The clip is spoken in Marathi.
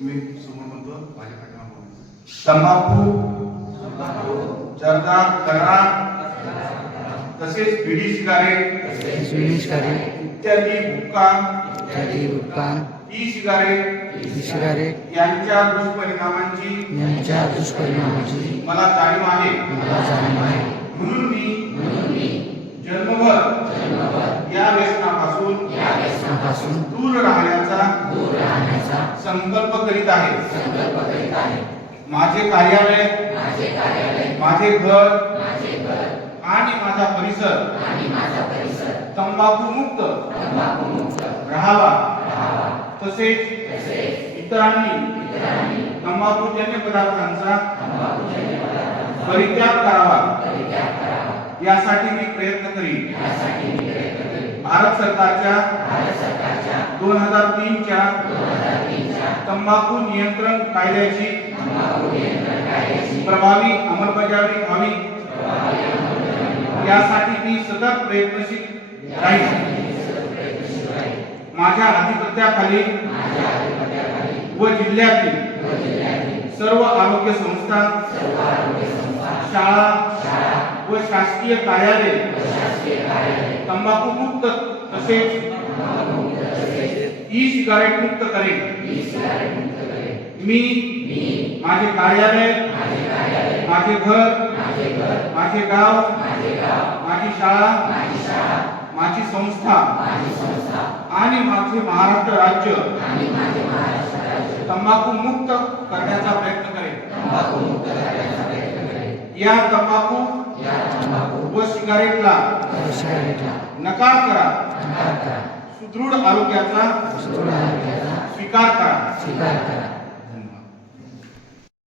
मी समोर म्हणतो बोलायचं. तंबाखू जर्दा खरा तसेच बिडी सिगारेट विनिष्कारी इत्यादी हुक्का इत्यादी उत्पान ई सिगारेट ई सिगारेट यांच्या दुष्परिणामांची यांच्या दुष्परिणामाची मला जाणीव आहे. मला जाणीव आहे. म्हणून मी जन्मभर या व्यसनापासून व्यसनापासून दूर राहण्याचा संकल्प करीत आहे. संकल्प करीत आहे. माझे कार्यालय माझे कार्यालय माझे घर माझे घर आणि माझा परिसर आणि माझा परिसर तंबाखू मुक्त राहावा. राहावा. तसेच तसेच इतरांनी इतरांनी तंबाखूजन्य पदार्थांचा तंबाखूजन्य पदार्थांचा परित्याग करावा. परित्याग करावा. यासाठी मी प्रयत्न करीन यासाठी मी प्रयत्न करेन भारत सरकारच्या दोन हजार तीनच्या तंबाखू नियंत्रण कायद्याची प्रभावी अंमलबजावणी व्हावी यासाठी मी सतत प्रयत्नशील राहील. माझ्या अधिपत्याखाली व जिल्ह्यातील सर्व आरोग्य संस्था शाळा व शासकीय कार्यालय. तंबाखू मुक्त तसेच ई सिगारेट मुक्त करेन. मी माझे कार्यालय माझे घर माझे गाव माझे शाळा माझी संस्था आणि माझे महाराष्ट्र राज्य. तंबाखू मुक्त करण्याचा प्रयत्न तंबाखू या तंबाखू व सिगारेटला. नकार करा. सुदृढ आरोग्याचा सुदृढ आरोग्याचा स्वीकार करा. स्वीकार करा.